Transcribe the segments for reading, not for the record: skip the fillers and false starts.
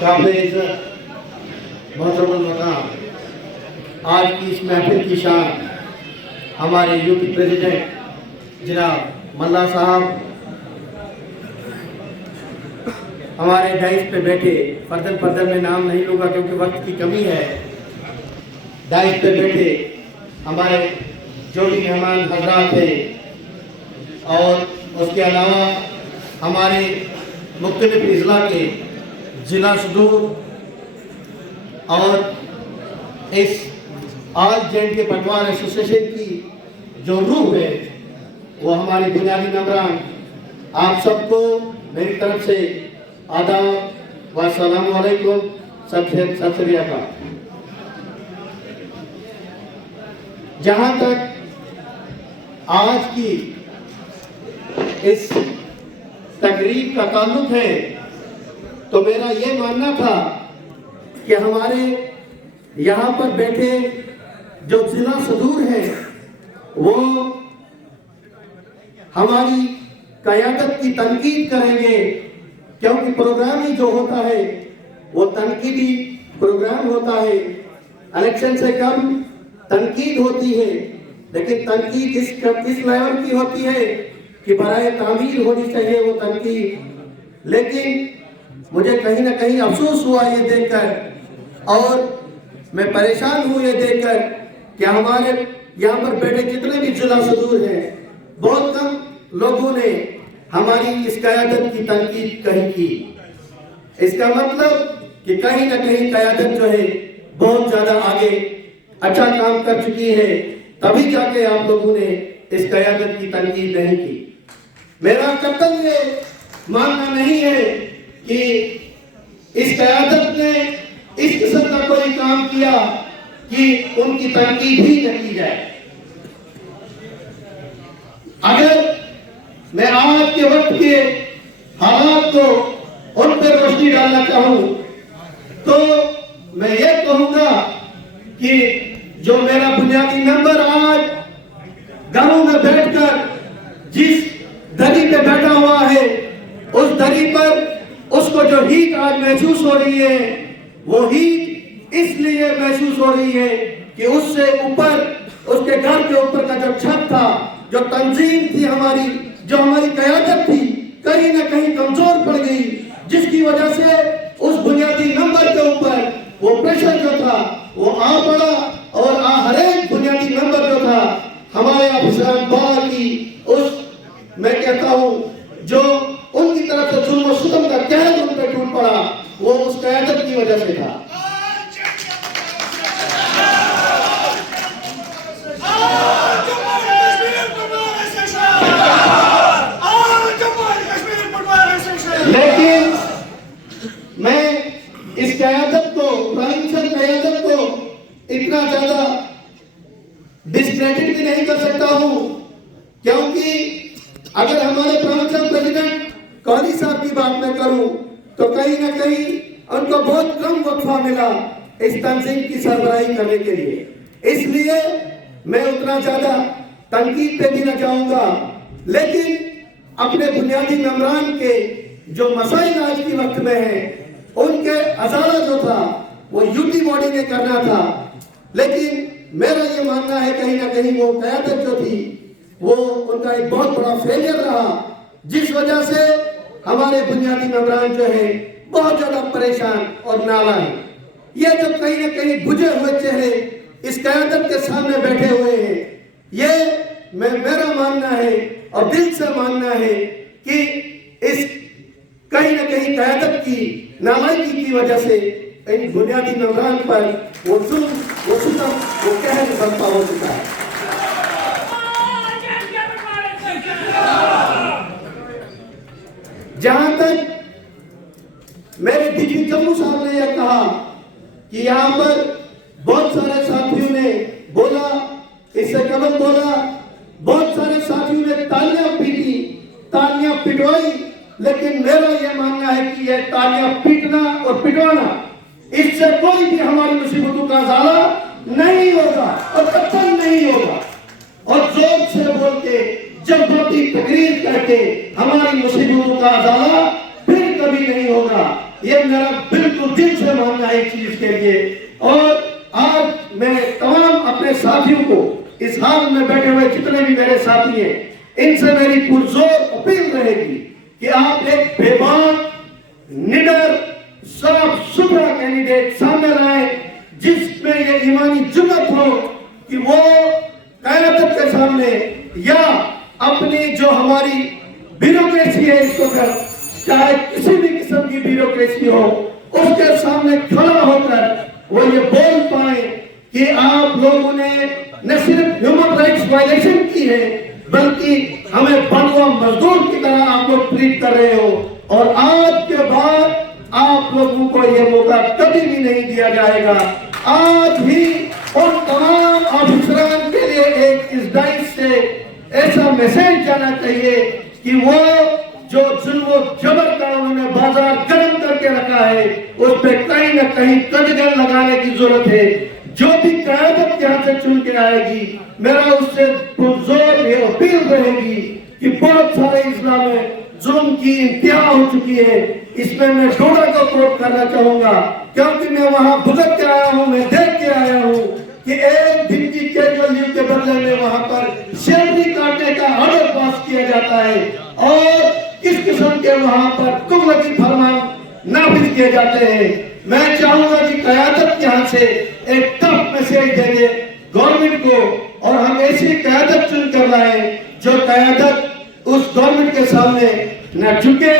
قابل عزت محترم المقام، آج کی اس محفل کی شان ہمارے یوپی پریزیڈنٹ جناب ملا صاحب ہمارے ڈائس پہ بیٹھے، فردن میں نام نہیں لوں گا کیونکہ وقت کی کمی ہے، ڈائس پہ بیٹھے ہمارے جو بھی مہمان حضرات ہیں، اور اس کے علاوہ ہمارے مختلف اضلاع کے ضلع صدور اور اس آل جینڈ کے پٹوار ایسوسیشن کی جو روح ہے وہ ہمارے بنیادی ممبران، آپ سب کو میری طرف سے آداب و السلام علیکم، سب سری اکال۔ جہاں تک آج کی اس تقریب کا تعلق ہے تو میرا یہ ماننا تھا کہ ہمارے یہاں پر بیٹھے جو ضلع صدور ہیں وہ ہماری قیادت کی تنقید کریں گے، کیونکہ پروگرام ہی جو ہوتا ہے وہ تنقیدی پروگرام ہوتا ہے، الیکشن سے کم تنقید ہوتی ہے، لیکن تنقید اس لیول کی ہوتی ہے کہ برائے تعمیر ہونی چاہیے وہ تنقید۔ لیکن مجھے کہیں نہ کہیں افسوس ہوا یہ دیکھ کر، اور میں پریشان ہوں یہ دیکھ کر کہ ہمارے یہاں پر بیٹھے جتنے بھی ضلع صدور ہیں، بہت کم لوگوں نے ہماری اس قیادت کی تنقید کہیں کی۔ اس کا مطلب کہ کہیں نہ کہیں قیادت جو ہے بہت زیادہ آگے اچھا کام کر چکی ہے، تبھی جا کے آپ لوگوں نے اس قیادت کی تنقید نہیں کی۔ میرا قطعاً یہ ماننا نہیں ہے کہ اس قیادت نے اس قسم کا کوئی کام کیا کہ ان کی تنقید ہی نہ کی جائے۔ اگر میں آج کے وقت کے حالات کو ان پر روشنی ڈالنا چاہوں تو میں یہ کہوں گا کہ جو میرا بنیادی ممبر آج گھروں میں بیٹھ کر جس دری پہ بیٹھا ہوا ہے، اس دری پر اس کو جو ہیٹ آج محسوس ہو رہی ہے، وہ ہیٹ اس لیے محسوس ہو رہی ہے کہ اس سے اوپر، اس کے گھر کے اوپر کا جو چھت تھا، جو تنظیم تھی ہماری، جو ہماری قیادت تھی، کہیں نہ کہیں کمزور پڑ گئی، جس کی وجہ سے اس بنیادی نمبر کے اوپر وہ پریشر جو تھا وہ آ پڑا، اور ہر ایک بنیادی نمبر جو تھا ہمارے افسران بار کی اس میں کہتا ہوں جو ان کی طرف سے ظلم و ستم کا قہر ان پہ ٹوٹ پڑا، وہ اس قیادت کی وجہ سے تھا۔ لیکن میں اس قیادت کو، پرائنسر قیادت کو اتنا زیادہ ڈسکریڈٹ بھی نہیں کر سکتا ہوں، کیونکہ اگر ہمارے پرائنسر پریزیڈنٹ قاضی صاحب کی بات میں کروں تو کہیں نہ کہیں ان کو بہت کم وقفہ ملا اس تنظیم کی سربراہی کرنے کے لیے، اس لیے میں اتنا زیادہ تنقید پہ بھی نہ جاؤں گا، لیکن اپنے بنیادی ممبران کے جو مسائل آج کی وقت میں ہیں ان کے ازالہ جو تھا وہ یوٹی باڈی نے کرنا تھا، لیکن میرا یہ ماننا ہے کہیں نہ کہیں وہ قیادت جو تھی وہ ان کا ایک بہت بڑا فیلئر رہا، جس وجہ سے ہمارے بنیادی ممبران جو ہے بہت زیادہ پریشان اور نالا ہیں۔ یہ جو کہیں نہ کہیں بجھے ہوئے چہرے اس قیادت کے سامنے بیٹھے ہوئے ہیں، یہ میرا ماننا ہے اور دل سے ماننا ہے کہ اس کہیں نہ کہیں قیادت کی نالائکی کی وجہ سے ان بنیادی ممبران پر وہ ظلم، وہ ستم، وہ قہر برپا ہو چکا ہے۔ جہاں تک میرے ڈی جی جموں صاحب نے یہ کہا کہ یہاں پر بہت سارے ساتھیوں نے بولا، اس سے قبل بولا، بہت سارے ساتھیوں نے تالیاں پیٹی، تالیاں پٹوائی، لیکن میرا یہ ماننا ہے کہ یہ تالیاں پیٹنا اور پٹوانا اس سے کوئی بھی ہماری مصیبتوں کا ازالہ اور آج میں تمام اپنے ساتھیوں کو اس حال میں بیٹھے ہوئے جتنے بھی میرے ساتھی ہیں ان سے میری پرزور اپیل رہے گی کہ آپ ایک بے باک نڈر صاف ستھرا کینڈیڈیٹ سامنے لائیں جس میں یہ ایمانی جرأت ہو کہ وہ قیادت کے سامنے یا اپنی جو ہماری بیوروکریسی ہے اس کو چاہے کسی بھی قسم کی بیوروکریسی ہو اس کے سامنے کھڑا ہو کر وہ یہ بول پائیں کہ آپ لوگوں نے نہ صرف ہیومن رائٹس وائلیشن کی ہے بلکہ ہمیں بڑھوا مزدور کی طرح آپ لوگ ٹریٹ کر رہے ہو اور آج کے بعد آپ لوگوں کو یہ موقع کبھی بھی نہیں دیا جائے گا. آج ہی ان تمام آفیسران کے لیے ایک اس ڈائس سے ایسا میسج جانا چاہیے کہ وہ جو ظلم و جبر کا انہوں نے بازار گرم کر کے رکھا ہے اس پہ کہیں نہ کہیں کٹگن لگانے کی ضرورت ہے. جو بھی قیادت یہاں سے چن کے آئے گی میرا اس سے پرزور یہ اپیل رہے گی کہ بہت سارے اضلاع میں ظلم کی انتہا ہو چکی ہے. اس میں ڈوڈا کو کوٹ کرنا چاہوں گا کیونکہ میں وہاں بھگت کے آیا ہوں, میں دیکھ کے آیا ہوں کہ ایک دن کی کیجول لیو کے بدلے میں وہاں پر سیلری کاٹنے کا آرڈر پاس کیا جاتا ہے اور کس قسم کے وہاں پر تغلقی فرمان نافذ کیے جاتے ہیں. میں چاہوں گا کہ قیادت یہاں سے ایک ٹف میسج دے دے گورنمنٹ کو اور ہم ایسی قیادت چن کر لائیں جو قیادت اس گورنمنٹ کے سامنے نہ جھکے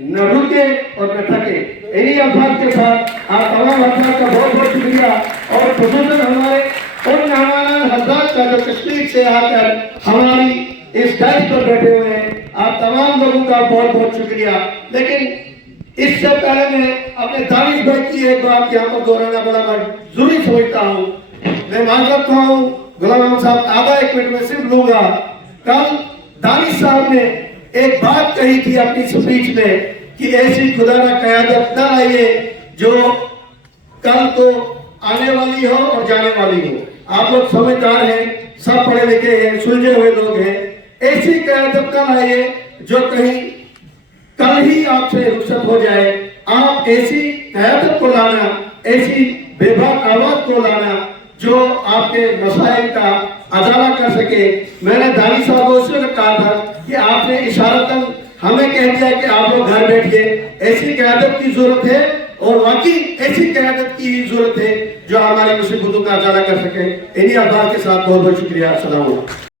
نہ رکے اور نہ تھکے. انہی الفاظ کے ساتھ آپ تمام حضرات کا بہت بہت شکریہ اور خصوصاً ہمارے ان مہمان حضرات کا جو کشمیر سے آ کر ہماری اس ڈائس پر بیٹھے ہوئے ہیں آپ تمام لوگوں کا بہت بہت شکریہ. لیکن اس سے پہلے میں اپنے دانش بھائی کی ایک بات یہاں پر دہرانا بڑا میں ضروری سمجھتا ہوں. میں معذرت خواہ ہوں غلام احمد صاحب آدھا ایک منٹ میں صرف لوں گا. کل دانش صاحب نے ایک بات کہی تھی اپنی سپیچ میں کہ ایسی خدا نہ قیادت نہ آئیے جو کل تو آنے والی ہو اور جانے والی ہو. آپ لوگ سمجھدار ہیں, سب پڑھے لکھے ہیں, سلجھے ہوئے لوگ ہیں. ایسی قیادت نہ آئیے جو کہیں کل ہی آپ سے رخصت ہو جائے. آپ ایسی قیادت کو لانا, ایسی بے باک آواز کو لانا جو آپ کے مسائل کا ازالہ کر سکے. میں نے دانش صاحب کو اس وقت کہا تھا کہ آپ نے اشارتاً ہمیں کہہ دیا کہ آپ لوگ گھر بیٹھیے. ایسی قیادت کی ضرورت ہے اور واقعی ایسی قیادت کی ضرورت ہے جو ہماری مصیبتوں کا ازالہ کر سکے. انہی الفاظ کے ساتھ بہت بہت شکریہ. السلام علیکم.